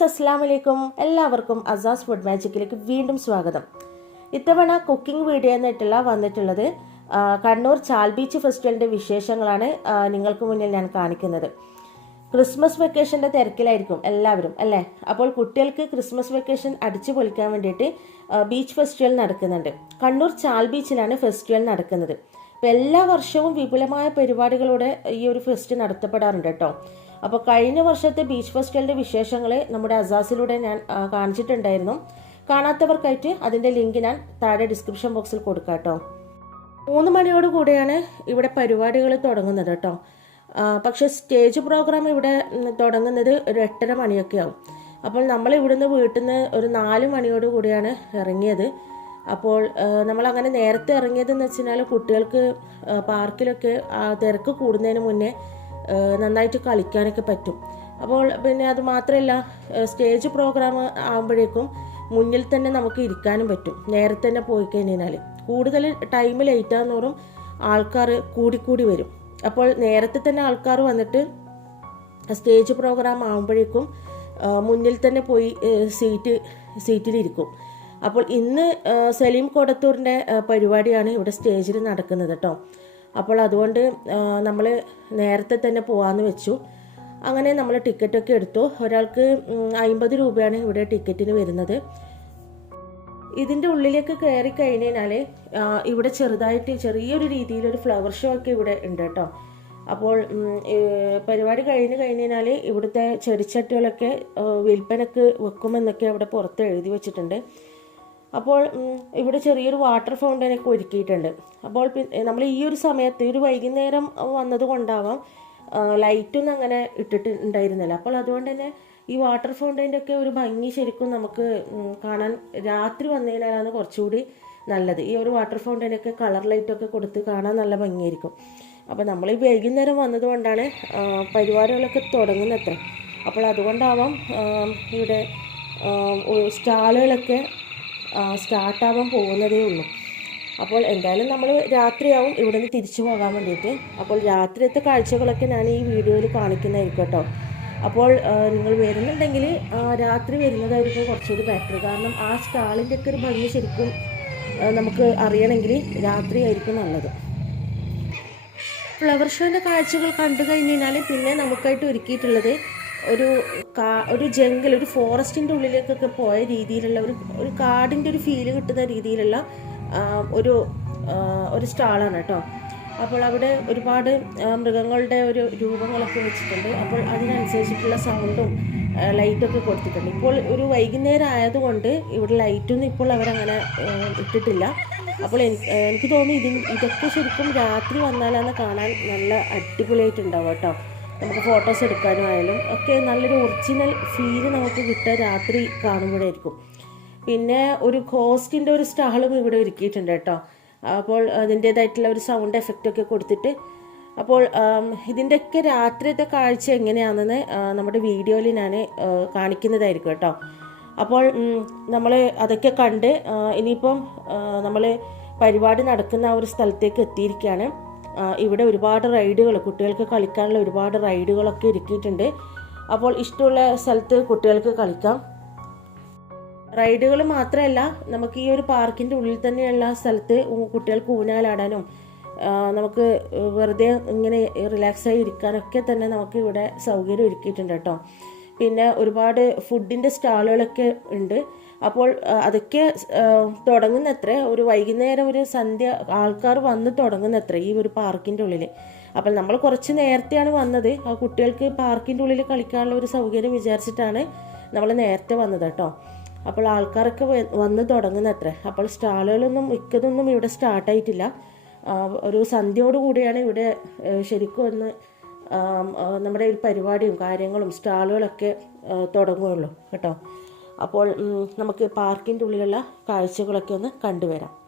Friends അസ്സാം വലൈക്കും എല്ലാവർക്കും അസാസ് ഫുഡ് മാജിക്കിലേക്ക് വീണ്ടും സ്വാഗതം. ഇത്തവണ കുക്കിംഗ് വീഡിയോ എന്നിട്ടുള്ള വന്നിട്ടുള്ളത് കണ്ണൂർ ചാൽ ബീച്ച് ഫെസ്റ്റിവലിന്റെ വിശേഷങ്ങളാണ് നിങ്ങൾക്ക് മുന്നിൽ ഞാൻ കാണിക്കുന്നത്. ക്രിസ്മസ് വെക്കേഷന്റെ തിരക്കിലായിരിക്കും എല്ലാവരും അല്ലേ? അപ്പോൾ കുട്ടികൾക്ക് ക്രിസ്മസ് വെക്കേഷൻ അടിച്ചു പൊളിക്കാൻ വേണ്ടിയിട്ട് ബീച്ച് ഫെസ്റ്റിവൽ നടക്കുന്നുണ്ട്. കണ്ണൂർ ചാൽ ബീച്ചിലാണ് ഫെസ്റ്റിവൽ നടക്കുന്നത്. അപ്പോൾ എല്ലാ വർഷവും വിപുലമായ പരിപാടികളോടെ ഈ ഒരു ഫെസ്റ്റ് നടത്തപ്പെടാറുണ്ട് കേട്ടോ. അപ്പോൾ കഴിഞ്ഞ വർഷത്തെ ബീച്ച് ഫെസ്റ്റിവലിന്റെ വിശേഷങ്ങളെ നമ്മുടെ അസാസിലൂടെ ഞാൻ കാണിച്ചിട്ടുണ്ടായിരുന്നു. കാണാത്തവർക്കായിട്ട് അതിന്റെ ലിങ്ക് ഞാൻ താഴെ ഡിസ്ക്രിപ്ഷൻ ബോക്സിൽ കൊടുക്കാം കേട്ടോ. മൂന്ന് മണിയോട് കൂടിയാണ് ഇവിടെ പരിപാടികൾ തുടങ്ങുന്നത് കേട്ടോ. പക്ഷെ സ്റ്റേജ് പ്രോഗ്രാം ഇവിടെ തുടങ്ങുന്നത് ഒരു എട്ടര മണിയൊക്കെ ആവും. അപ്പോൾ നമ്മൾ ഇവിടുന്ന് വീട്ടിൽ നിന്ന് ഒരു നാല് മണിയോട് കൂടിയാണ് ഇറങ്ങിയത്. അപ്പോൾ നമ്മൾ അങ്ങനെ നേരത്തെ ഇറങ്ങിയതെന്ന് വെച്ചാൽ കുട്ടികൾക്ക് പാർക്കിലൊക്കെ തിരക്ക് കൂടുന്നതിന് മുന്നേ നന്നായിട്ട് കളിക്കാനൊക്കെ പറ്റും. അപ്പോൾ പിന്നെ അത് മാത്രമല്ല സ്റ്റേജ് പ്രോഗ്രാം ആകുമ്പോഴേക്കും മുന്നിൽ തന്നെ നമുക്ക് ഇരിക്കാനും പറ്റും. നേരത്തെ തന്നെ പോയി കഴിഞ്ഞാൽ കൂടുതൽ ടൈം ലേറ്റ് ആകുന്നോറും ആൾക്കാർ കൂടിക്കൂടി വരും. അപ്പോൾ നേരത്തെ തന്നെ ആൾക്കാർ വന്നിട്ട് സ്റ്റേജ് പ്രോഗ്രാം ആകുമ്പോഴേക്കും മുന്നിൽ തന്നെ പോയി സീറ്റ് സീറ്റിലിരിക്കും അപ്പോൾ ഇന്ന് സലീം കൊടത്തൂറിന്റെ പരിപാടിയാണ് ഇവിടെ സ്റ്റേജിൽ നടക്കുന്നത് കേട്ടോ അപ്പോൾ അതുകൊണ്ട് നമ്മൾ നേരത്തെ തന്നെ പോകാമെന്ന് വെച്ചു. അങ്ങനെ നമ്മൾ ടിക്കറ്റൊക്കെ എടുത്തു. ഒരാൾക്ക് അമ്പത് രൂപയാണ് ഇവിടെ ടിക്കറ്റിന് വരുന്നത്. ഇതിന്റെ ഉള്ളിലേക്ക് കയറി കഴിഞ്ഞാൽ ഇവിടെ ചെറുതായിട്ട് ചെറിയൊരു രീതിയിൽ ഒരു ഫ്ലവർ ഷോ ഒക്കെ ഇവിടെ ഉണ്ട് കേട്ടോ അപ്പോൾ പരിപാടി കഴിഞ്ഞ് കഴിഞ്ഞാൽ ഇവിടുത്തെ ചെടിച്ചട്ടികളൊക്കെ വിൽപ്പനക്ക് വെക്കുമെന്നൊക്കെ അവിടെ പുറത്ത് എഴുതി വെച്ചിട്ടുണ്ട്. അപ്പോൾ ഇവിടെ ചെറിയൊരു വാട്ടർ ഫൗണ്ടനൊക്കെ ഒരുക്കിയിട്ടുണ്ട്. അപ്പോൾ നമ്മൾ ഈ ഒരു സമയത്ത് ഒരു വൈകുന്നേരം വന്നത് കൊണ്ടാവാം ലൈറ്റൊന്നും അങ്ങനെ ഇട്ടിട്ട് ഉണ്ടായിരുന്നില്ല. അപ്പോൾ അതുകൊണ്ട് തന്നെ ഈ വാട്ടർ ഫൗണ്ടൈന്റെ ഒക്കെ ഒരു ഭംഗി ശരിക്കും നമുക്ക് കാണാൻ രാത്രി വന്നതിനാലാണ് കുറച്ചുകൂടി നല്ലത്. ഈ ഒരു വാട്ടർ ഫൗണ്ടൈനൊക്കെ കളർ ലൈറ്റൊക്കെ കൊടുത്ത് കാണാൻ നല്ല ഭംഗിയായിരിക്കും. അപ്പോൾ നമ്മൾ ഈ വൈകുന്നേരം വന്നതുകൊണ്ടാണ് പരിപാടികളൊക്കെ തുടങ്ങുന്നത്ര അപ്പോൾ അതുകൊണ്ടാവാം ഇവിടെ സ്റ്റാളുകളൊക്കെ സ്റ്റാർട്ടാവാൻ പോകുന്നതേ ഉള്ളൂ. അപ്പോൾ എന്തായാലും നമ്മൾ രാത്രിയാവും ഇവിടെ നിന്ന് തിരിച്ചു പോകാൻ വേണ്ടിയിട്ട്. അപ്പോൾ രാത്രിയത്തെ കാഴ്ചകളൊക്കെ ഞാൻ ഈ വീഡിയോയിൽ കാണിക്കുന്നതായിരിക്കും കേട്ടോ. അപ്പോൾ നിങ്ങൾ വരുന്നുണ്ടെങ്കിൽ രാത്രി വരുന്നതായിരിക്കും കുറച്ചുകൂടി ബെറ്റർ കാരണം ആ സ്റ്റാളിന്റെ ഒക്കെ ഒരു ഭംഗി ശരിക്കും നമുക്ക് അറിയണമെങ്കിൽ രാത്രിയായിരിക്കും നല്ലത്. ഫ്ലവർ ഷോന്റെ കാഴ്ചകൾ കണ്ടു കഴിഞ്ഞ് കഴിഞ്ഞാൽ പിന്നെ നമുക്കായിട്ട് ഒരുക്കിയിട്ടുള്ളത് ഒരു കാ ഒരു ജംഗിൾ ഒരു ഫോറസ്റ്റിന്റെ ഉള്ളിലേക്കൊക്കെ പോയ രീതിയിലുള്ള ഒരു ഒരു കാടിന്റെ ഒരു ഫീൽ കിട്ടുന്ന രീതിയിലുള്ള ഒരു ഒരു സ്റ്റാളാണ് കേട്ടോ അപ്പോൾ അവിടെ ഒരുപാട് മൃഗങ്ങളുടെ ഒരു രൂപങ്ങളൊക്കെ വെച്ചിട്ടുണ്ട്. അപ്പോൾ അതിനനുസരിച്ചിട്ടുള്ള സൗണ്ടും ലൈറ്റൊക്കെ കൊടുത്തിട്ടുണ്ട്. ഇപ്പോൾ ഒരു വൈകുന്നേരം ആയതുകൊണ്ട് ഇവിടെ ലൈറ്റൊന്നും ഇപ്പോൾ അവരങ്ങനെ ഇട്ടിട്ടില്ല. അപ്പോൾ എനിക്ക് എനിക്ക് തോന്നുന്നു ഇതിന് ഇതൊക്കെ ശരിക്കും രാത്രി വന്നാലാണ് കാണാൻ നല്ല അടിപൊളിയായിട്ടുണ്ടാവും കേട്ടോ നമുക്ക് ഫോട്ടോസ് എടുക്കാനും ആയാലും ഒക്കെ നല്ലൊരു ഒറിജിനൽ ഫീൽ നമുക്ക് കിട്ടുക രാത്രി കാണുമ്പോഴായിരിക്കും. പിന്നെ ഒരു കോസ്റ്റിന്റെ ഒരു സ്റ്റാളും ഇവിടെ ഒരുക്കിയിട്ടുണ്ട് കേട്ടോ. അപ്പോൾ അതിന്റേതായിട്ടുള്ള ഒരു സൗണ്ട് എഫക്റ്റ് ഒക്കെ കൊടുത്തിട്ട് അപ്പോൾ ഇതിന്റെയൊക്കെ രാത്രിയത്തെ കാഴ്ച എങ്ങനെയാണെന്ന് നമ്മുടെ വീഡിയോയിൽ ഞാൻ കാണിക്കുന്നതായിരിക്കും കേട്ടോ. അപ്പോൾ നമ്മൾ അതൊക്കെ കണ്ട് ഇനിയിപ്പം നമ്മൾ പരിപാടി നടക്കുന്ന ആ ഒരു സ്ഥലത്തേക്ക് എത്തിയിരിക്കുകയാണ്. ഇവിടെ ഒരുപാട് റൈഡുകൾ കുട്ടികൾക്ക് കളിക്കാനുള്ള ഒരുപാട് റൈഡുകളൊക്കെ ഒരുക്കിയിട്ടുണ്ട്. അപ്പോൾ ഇഷ്ടമുള്ള സ്ഥലത്ത് കുട്ടികൾക്ക് കളിക്കാം. റൈഡുകൾ മാത്രമല്ല നമുക്ക് ഈ ഒരു പാർക്കിന്റെ ഉള്ളിൽ തന്നെയുള്ള സ്ഥലത്ത് കുട്ടികൾക്ക് ഊഞ്ഞാലാടാനും നമുക്ക് വെറുതെ ഇങ്ങനെ റിലാക്സായി ഇരിക്കാനൊക്കെ തന്നെ നമുക്ക് ഇവിടെ സൗകര്യം ഒരുക്കിയിട്ടുണ്ട് കേട്ടോ. പിന്നെ ഒരുപാട് ഫുഡിന്റെ സ്റ്റാളുകളൊക്കെ ഉണ്ട്. അപ്പോൾ അതൊക്കെ തുടങ്ങുന്നത്ര ഒരു വൈകുന്നേരം ഒരു സന്ധ്യ ആൾക്കാർ വന്ന് തുടങ്ങുന്നത്ര ഈ ഒരു പാർക്കിന്റെ ഉള്ളിൽ അപ്പോൾ നമ്മൾ കുറച്ച് നേരത്തെയാണ് വന്നത്. ആ കുട്ടികൾക്ക് പാർക്കിന്റെ ഉള്ളിൽ കളിക്കാനുള്ള ഒരു സൗകര്യം വിചാരിച്ചിട്ടാണ് നമ്മൾ നേരത്തെ വന്നത് കേട്ടോ. അപ്പോൾ ആൾക്കാരൊക്കെ വന്ന് തുടങ്ങുന്നത്ര. അപ്പോൾ സ്റ്റാളുകളൊന്നും മിക്കതൊന്നും ഇവിടെ സ്റ്റാർട്ടായിട്ടില്ല ഒരു സന്ധ്യയോട് കൂടിയാണ് ഇവിടെ ശരിക്കും ഒന്ന് നമ്മുടെ ഒരു പരിപാടിയും കാര്യങ്ങളും സ്റ്റാളുകളൊക്കെ തുടങ്ങുകയുള്ളൂ കേട്ടോ. അപ്പോൾ നമുക്ക് പാർക്കിന്റെ ഉള്ളിലുള്ള കാഴ്ചകളൊക്കെ ഒന്ന് കണ്ടുവരാം.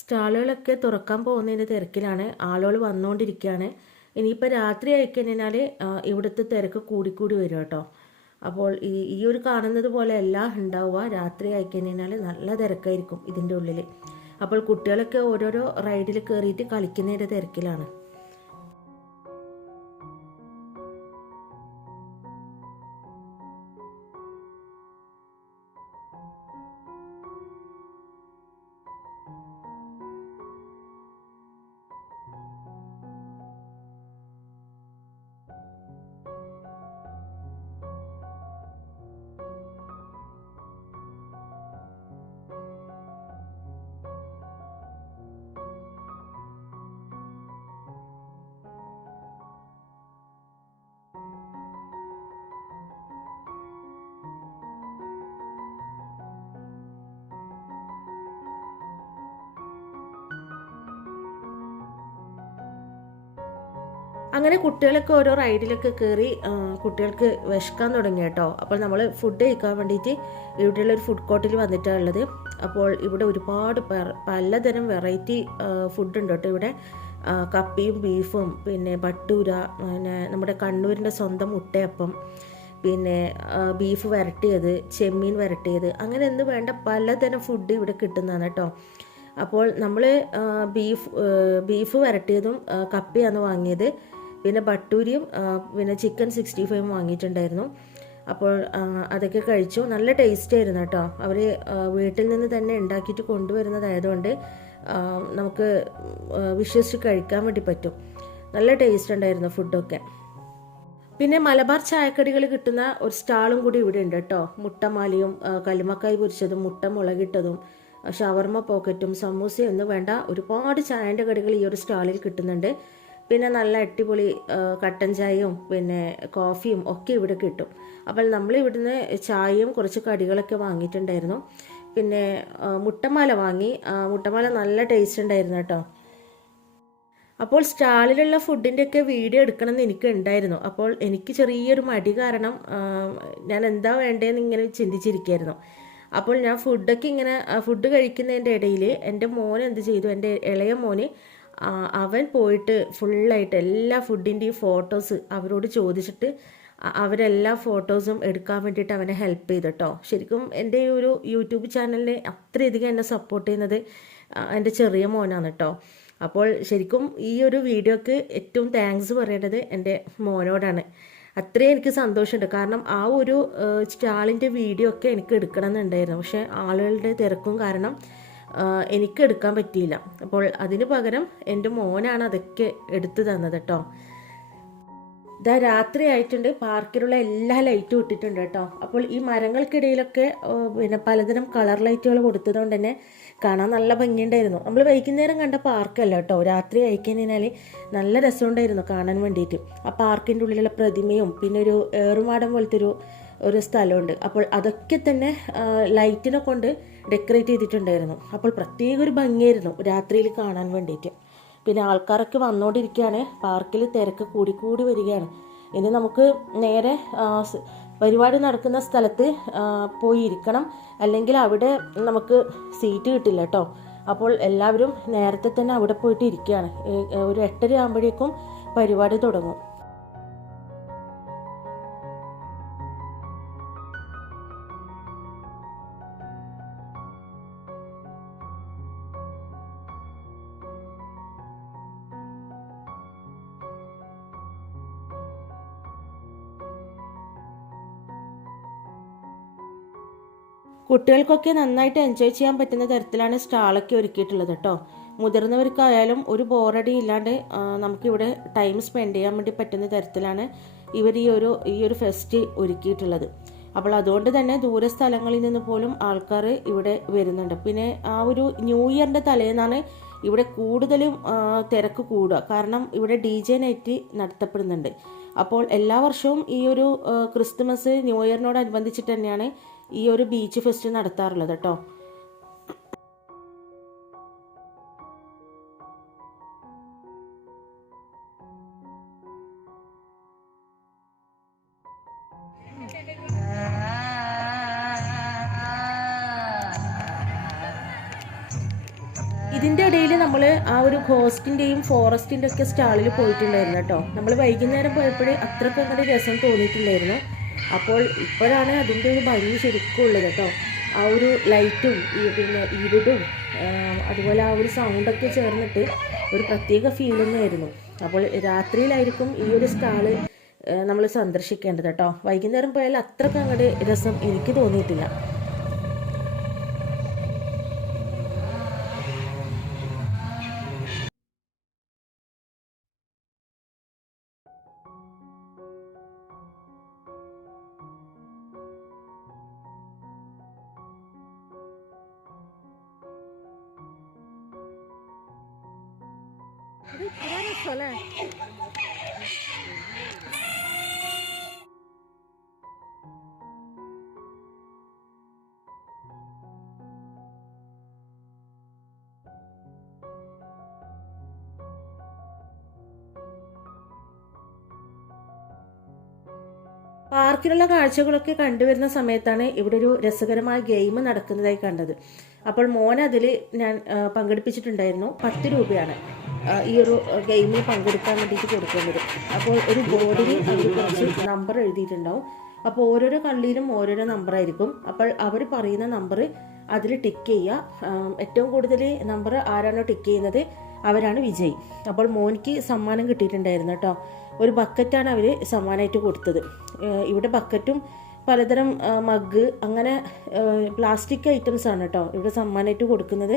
സ്റ്റാളുകളൊക്കെ തുറക്കാൻ പോകുന്നതിന്റെ തിരക്കിലാണ്. ആളുകൾ വന്നുകൊണ്ടിരിക്കുകയാണ്. ഇനിയിപ്പോൾ രാത്രി ആയിക്കഴിഞ്ഞാൽ ഇവിടുത്തെ തിരക്ക് കൂടിക്കൂടി വരും കേട്ടോ. അപ്പോൾ ഈ ഈ ഒരു കാണുന്നത് പോലെ എല്ലാം ഉണ്ടാവുക. രാത്രി ആയിക്കഴിഞ്ഞാൽ നല്ല തിരക്കായിരിക്കും ഇതിന്റെ ഉള്ളിൽ അപ്പോൾ കുട്ടികളൊക്കെ ഓരോരോ റൈഡിൽ കയറിയിട്ട് കളിക്കുന്നതിന്റെ തിരക്കിലാണ്. അങ്ങനെ കുട്ടികളൊക്കെ ഓരോ റൈഡിലൊക്കെ കയറി കുട്ടികൾക്ക് വിശക്കാൻ തുടങ്ങി കേട്ടോ. അപ്പോൾ നമ്മൾ ഫുഡ് കഴിക്കാൻ വേണ്ടിയിട്ട് ഇവിടെയുള്ള ഒരു ഫുഡ് കോർട്ടിൽ വന്നിട്ടാണ് ഉള്ളത്. അപ്പോൾ ഇവിടെ ഒരുപാട് പലതരം വെറൈറ്റി ഫുഡ് ഉണ്ട് കേട്ടോ ഇവിടെ. കപ്പിയും ബീഫും പിന്നെ ബട്ടൂര പിന്നെ നമ്മുടെ കണ്ണൂരിന്റെ സ്വന്തം മുട്ടയപ്പം പിന്നെ ബീഫ് വരട്ടിയത് ചെമ്മീൻ വരട്ടിയത് അങ്ങനെ എന്ന് വേണ്ട പലതരം ഫുഡ് ഇവിടെ കിട്ടുന്നതാണ് കേട്ടോ. അപ്പോൾ നമ്മൾ ബീഫ് ബീഫ് വരട്ടിയതും കപ്പിയാണ് വാങ്ങിയത്. പിന്നെ ബട്ടൂരിയും പിന്നെ ചിക്കൻ സിക്സ്റ്റി ഫൈവും വാങ്ങിയിട്ടുണ്ടായിരുന്നു. അപ്പോൾ അതൊക്കെ കഴിച്ചു. നല്ല ടേസ്റ്റ് ആയിരുന്നു കേട്ടോ. അവർ വീട്ടിൽ നിന്ന് തന്നെ ഉണ്ടാക്കിയിട്ട് കൊണ്ടുവരുന്നതായതുകൊണ്ട് നമുക്ക് വിശ്വസിച്ച് കഴിക്കാൻ വേണ്ടി പറ്റും. നല്ല ടേസ്റ്റ് ഉണ്ടായിരുന്നു ഫുഡൊക്കെ പിന്നെ മലബാർ ചായക്കടികൾ കിട്ടുന്ന ഒരു സ്റ്റാളും കൂടി ഇവിടെ ഉണ്ട് കേട്ടോ. മുട്ടമാലിയും കല്ലുമക്കായി പൊരിച്ചതും മുട്ട മുളകിട്ടതും ഷവർമ പോക്കറ്റും സമൂസയും ഒന്നും വേണ്ട. ഒരുപാട് ചായന്റെ കടികൾ ഈ ഒരു സ്റ്റാളിൽ കിട്ടുന്നുണ്ട്. പിന്നെ നല്ല അടിപൊളി കട്ടൻ ചായയും പിന്നെ കോഫിയും ഒക്കെ ഇവിടെ കിട്ടും. അപ്പോൾ നമ്മൾ ഇവിടുന്ന് ചായയും കുറച്ച് കടികളൊക്കെ വാങ്ങിയിട്ടുണ്ടായിരുന്നു. പിന്നെ മുട്ടമാല വാങ്ങി. മുട്ടമാല നല്ല ടേസ്റ്റ് ഉണ്ടായിരുന്നു കേട്ടോ. അപ്പോൾ സ്റ്റാളിലുള്ള ഫുഡിന്റെയൊക്കെ വീഡിയോ എടുക്കണമെന്ന് എനിക്ക് ഉണ്ടായിരുന്നു. അപ്പോൾ എനിക്ക് ചെറിയൊരു മടി കാരണം ഞാൻ എന്താ വേണ്ടതെന്ന് ഇങ്ങനെ ചിന്തിച്ചിരിക്കുകയായിരുന്നു അപ്പോൾ ഞാൻ ഫുഡൊക്കെ ഇങ്ങനെ ഫുഡ് കഴിക്കുന്നതിന്റെ ഇടയിൽ എന്റെ മോൻ എന്ത് ചെയ്തു? എന്റെ ഇളയ മോന് അവൻ പോയിട്ട് ഫുള്ളായിട്ട് എല്ലാ ഫുഡിന്റെയും ഫോട്ടോസ് അവരോട് ചോദിച്ചിട്ട് അവരെല്ലാ ഫോട്ടോസും എടുക്കാൻ വേണ്ടിയിട്ട് അവനെ ഹെൽപ്പ് ചെയ്തു കേട്ടോ ശരിക്കും എന്റെ ഈ ഒരു യൂട്യൂബ് ചാനലിനെ അത്രയധികം എന്നെ സപ്പോർട്ട് ചെയ്യുന്നത് എന്റെ ചെറിയ മോനാണ് കേട്ടോ അപ്പോൾ ശരിക്കും ഈ ഒരു വീഡിയോക്ക് ഏറ്റവും താങ്ക്സ് പറയേണ്ടത് എന്റെ മോനോടാണ്. അത്രയും എനിക്ക് സന്തോഷമുണ്ട്. കാരണം ആ ഒരു സ്റ്റാളിന്റെ വീഡിയോ ഒക്കെ എനിക്ക് എടുക്കണം എന്നുണ്ടായിരുന്നു പക്ഷേ ആളുകളുടെ തിരക്കും കാരണം എനിക്ക് എടുക്കാൻ പറ്റിയില്ല. അപ്പോൾ അതിന് പകരം എന്റെ മോനാണ് അതൊക്കെ എടുത്തു തന്നത് കേട്ടോ. ഇതാ രാത്രി ആയിട്ടുണ്ട്. പാർക്കിലുള്ള എല്ലാ ലൈറ്റും ഇട്ടിട്ടുണ്ട് കേട്ടോ. അപ്പോൾ ഈ മരങ്ങൾക്കിടയിലൊക്കെ പിന്നെ പലതരം കളർ ലൈറ്റുകൾ കൊടുത്തതുകൊണ്ട് തന്നെ കാണാൻ നല്ല ഭംഗിയുണ്ടായിരുന്നു. നമ്മൾ വൈകുന്നേരം കണ്ട പാർക്കല്ല കേട്ടോ. രാത്രി അയക്കുന്നതിനാൽ നല്ല രസമുണ്ടായിരുന്നു കാണാൻ വേണ്ടിയിട്ട്. ആ പാർക്കിന്റെ ഉള്ളിലുള്ള പ്രതിമയും പിന്നെ ഒരു ഏറുമാടം പോലത്തെ ഒരു ഒരു സ്ഥലമുണ്ട്. അപ്പോൾ അതൊക്കെ തന്നെ ലൈറ്റിനെ കൊണ്ട് ഡെക്കറേറ്റ് ചെയ്തിട്ടുണ്ടായിരുന്നു. അപ്പോൾ പ്രത്യേക ഒരു ഭംഗിയായിരുന്നു രാത്രിയിൽ കാണാൻ വേണ്ടിയിട്ട്. പിന്നെ ആൾക്കാരൊക്കെ വന്നുകൊണ്ടിരിക്കുകയാണ് പാർക്കിൽ തിരക്ക് കൂടിക്കൂടി വരികയാണ്. ഇനി നമുക്ക് നേരെ പരിപാടി നടക്കുന്ന സ്ഥലത്ത് പോയി ഇരിക്കണം അല്ലെങ്കിൽ അവിടെ നമുക്ക് സീറ്റ് കിട്ടില്ല കേട്ടോ അപ്പോൾ എല്ലാവരും നേരത്തെ തന്നെ അവിടെ പോയിട്ട് ഇരിക്കുകയാണ്. ഒരു എട്ടര ആകുമ്പോഴേക്കും പരിപാടി തുടങ്ങും. കുട്ടികൾക്കൊക്കെ നന്നായിട്ട് എൻജോയ് ചെയ്യാൻ പറ്റുന്ന തരത്തിലാണ് സ്റ്റാളൊക്കെ ഒരുക്കിയിട്ടുള്ളത് കേട്ടോ മുതിർന്നവർക്കായാലും ഒരു ബോറടി ഇല്ലാണ്ട് നമുക്കിവിടെ ടൈം സ്പെൻഡ് ചെയ്യാൻ വേണ്ടി പറ്റുന്ന തരത്തിലാണ് ഇവർ ഈ ഒരു ഈ ഒരു ഫെസ്റ്റ് ഒരുക്കിയിട്ടുള്ളത്. അപ്പോൾ അതുകൊണ്ട് തന്നെ ദൂര സ്ഥലങ്ങളിൽ നിന്ന് പോലും ആൾക്കാർ ഇവിടെ വരുന്നുണ്ട്. പിന്നെ ആ ഒരു ന്യൂ ഇയറിന്റെ തലേന്നാണ് ഇവിടെ കൂടുതലും തിരക്ക് കൂടുക. കാരണം ഇവിടെ ഡി ജെ നൈറ്റ് നടത്തപ്പെടുന്നുണ്ട്. അപ്പോൾ എല്ലാ വർഷവും ഈ ഒരു ക്രിസ്തുമസ് ന്യൂ ഇയറിനോടനുബന്ധിച്ചിട്ട് തന്നെയാണ് ഈ ഒരു ബീച്ച് ഫെസ്റ്റ് നടത്താറുള്ളത് കേട്ടോ ഇതിന്റെ ഇടയിൽ നമ്മൾ ആ ഒരു ഘോസ്റ്റിന്റെയും ഫോറസ്റ്റിന്റെ ഒക്കെ സ്റ്റാളിൽ പോയിട്ടുണ്ടായിരുന്നു കേട്ടോ നമ്മൾ വൈകുന്നേരം പോയപ്പോഴേ അത്രയ്ക്ക് അങ്ങനെ രസം തോന്നിയിട്ടുണ്ടായിരുന്നു. അപ്പോൾ ഇപ്പോഴാണ് അതിന്റെ ഒരു ഭംഗി ശരിക്കും ഉള്ളത് കേട്ടോ. ആ ഒരു ലൈറ്റും ഈ പിന്നെ ഇരുടും അതുപോലെ ആ ഒരു സൗണ്ടൊക്കെ ചേർന്നിട്ട് ഒരു പ്രത്യേക ഫീൽ തന്നെയായിരുന്നു. അപ്പോൾ രാത്രിയിലായിരിക്കും ഈ ഒരു സ്റ്റാൾ നമ്മൾ സന്ദർശിക്കേണ്ടത് കേട്ടോ. വൈകുന്നേരം പോയാൽ അത്രയ്ക്ക് അങ്ങോട്ട് രസം എനിക്ക് തോന്നിയിട്ടില്ല. പാർക്കിലുള്ള കാഴ്ചകളൊക്കെ കണ്ടുവരുന്ന സമയത്താണ് ഇവിടെ ഒരു രസകരമായ ഗെയിം നടക്കുന്നതായി കണ്ടത്. അപ്പോൾ മോൻ അതിൽ ഞാൻ പങ്കെടുപ്പിച്ചിട്ടുണ്ടായിരുന്നു. പത്ത് രൂപയാണ് ഈ ഒരു ഗെയിമിൽ പങ്കെടുക്കാൻ വേണ്ടിയിട്ട് കൊടുക്കുന്നത്. അപ്പോൾ ഒരു ബോർഡിൽ അവർ കുറച്ച് നമ്പർ എഴുതിയിട്ടുണ്ടാവും. അപ്പോൾ ഓരോരോ കള്ളിയിലും ഓരോരോ നമ്പറായിരിക്കും അപ്പോൾ അവർ പറയുന്ന നമ്പർ അതിൽ ടിക്ക് ചെയ്യുക. ഏറ്റവും കൂടുതൽ നമ്പർ ആരാണോ ടിക്ക് ചെയ്യുന്നത് അവരാണ് വിജയി. അപ്പോൾ മോനിക്ക് സമ്മാനം കിട്ടിയിട്ടുണ്ടായിരുന്നു കേട്ടോ. ഒരു ബക്കറ്റാണ് അവർ സമ്മാനമായിട്ട് കൊടുത്തത്. ഇവിടെ ബക്കറ്റും പലതരം മഗ് അങ്ങനെ പ്ലാസ്റ്റിക് ഐറ്റംസ് ആണ് കേട്ടോ ഇവിടെ സമ്മാനമായിട്ട് കൊടുക്കുന്നത്.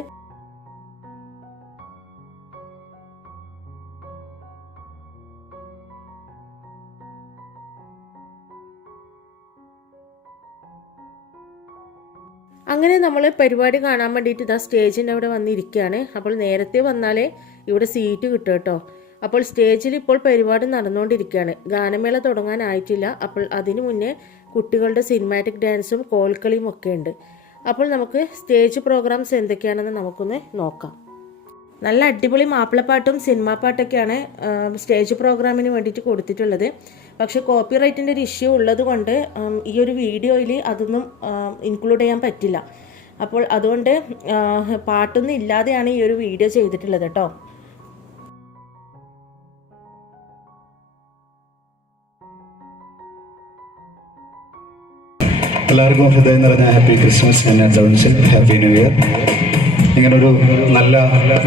അങ്ങനെ നമ്മൾ പരിപാടി കാണാൻ വേണ്ടിയിട്ട് ഇതാ സ്റ്റേജിന്റെ അവിടെ വന്നിരിക്കുകയാണ് അപ്പോൾ നേരത്തെ വന്നാലേ ഇവിടെ സീറ്റ് കിട്ടും കേട്ടോ അപ്പോൾ സ്റ്റേജിൽ ഇപ്പോൾ പരിപാടി നടന്നുകൊണ്ടിരിക്കുകയാണ്. ഗാനമേള തുടങ്ങാനായിട്ടില്ല. അപ്പോൾ അതിനു മുന്നേ കുട്ടികളുടെ സിനിമാറ്റിക് ഡാൻസും കോൽക്കളിയും ഒക്കെ ഉണ്ട്. അപ്പോൾ നമുക്ക് സ്റ്റേജ് പ്രോഗ്രാംസ് എന്തൊക്കെയാണെന്ന് നമുക്കൊന്ന് നോക്കാം. നല്ല അടിപൊളി മാപ്പിളപ്പാട്ടും സിനിമാ പാട്ടൊക്കെയാണ് സ്റ്റേജ് പ്രോഗ്രാമിന് വേണ്ടിയിട്ട് കൊടുത്തിട്ടുള്ളത്. പക്ഷെ കോപ്പിറൈറ്റിന്റെ ഒരു ഇഷ്യൂ ഉള്ളത് കൊണ്ട് ഈ ഒരു വീഡിയോയിൽ അതൊന്നും ഇൻക്ലൂഡ് ചെയ്യാൻ പറ്റില്ല. അപ്പോൾ അതുകൊണ്ട് പാട്ടൊന്നും ഇല്ലാതെയാണ് ഈ ഒരു വീഡിയോ ചെയ്തിട്ടുള്ളത് കേട്ടോ. എല്ലാവർക്കും ഹൃദയം നിറഞ്ഞ happy Christmas and advance. Happy new year. ഇങ്ങനൊരു നല്ല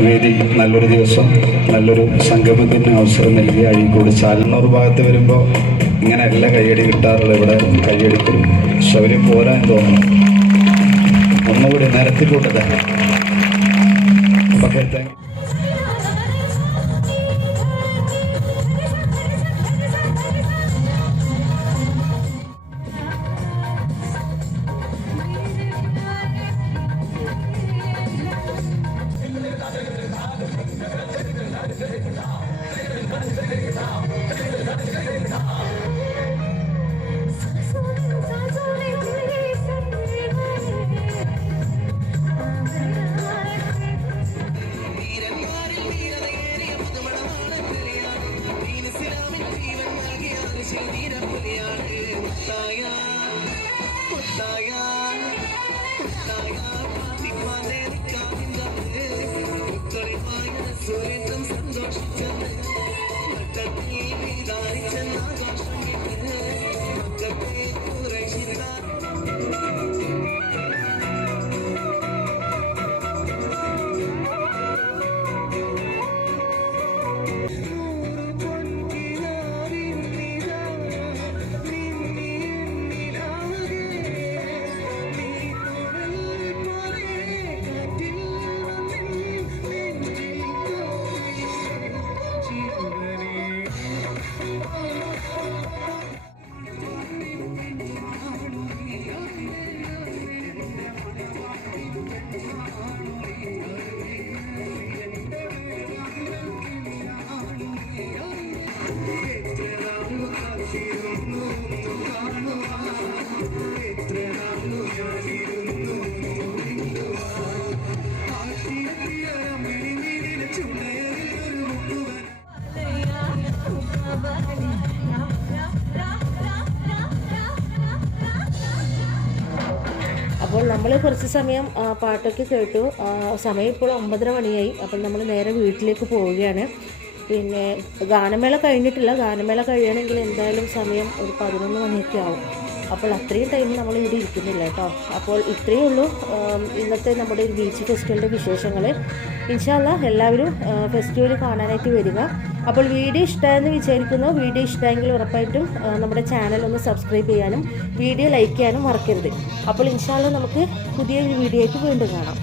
വേദി നല്ലൊരു ദിവസം നല്ലൊരു സംഗമത്തിന് അവസരം നൽകി അഴീക്കോട് ചാലന്നൂർ ഭാഗത്ത് വരുമ്പോൾ ഇങ്ങനെ എല്ലാ കൈയടി കിട്ടാറുള്ള ഇവിടെ കയ്യടി തരും പോരാ പോരാൻ തോന്നുന്നു. ഒന്നുകൂടി നിരത്തിക്കൂട്ടട്ടെ ഓക്കെ താങ്ക് കുറച്ച് സമയം പാട്ടൊക്കെ കേട്ടു. സമയം ഇപ്പോൾ ഒമ്പതര മണിയായി. അപ്പം നമ്മൾ നേരെ വീട്ടിലേക്ക് പോവുകയാണ്. പിന്നെ ഗാനമേള കഴിഞ്ഞിട്ടില്ല. ഗാനമേള കഴിയണമെങ്കിൽ എന്തായാലും സമയം ഒരു പതിനൊന്ന് മണിയൊക്കെ ആവും. അപ്പോൾ അത്രയും ടൈം നമ്മൾ ഇവിടെ ഇരിക്കുന്നില്ല കേട്ടോ. അപ്പോൾ ഇത്രയേ ഉള്ളൂ ഇന്നത്തെ നമ്മുടെ ബീച്ച് ഫെസ്റ്റിവലിന്റെ വിശേഷങ്ങൾ. ഇൻഷാല്ല എല്ലാവരും ഫെസ്റ്റിവൽ കാണാനായിട്ട് വരിക. അപ്പോൾ വീഡിയോ ഇഷ്ടമായെന്ന് വിചാരിക്കുന്നു. വീഡിയോ ഇഷ്ടമെങ്കിൽ ഉറപ്പായിട്ടും നമ്മുടെ ചാനൽ ഒന്ന് സബ്സ്ക്രൈബ് ചെയ്യാനും വീഡിയോ ലൈക്ക് ചെയ്യാനും മറക്കരുത്. അപ്പോൾ ഇൻഷാല്ല നമുക്ക് പുതിയൊരു വീഡിയോയ്ക്ക് വീണ്ടും കാണാം.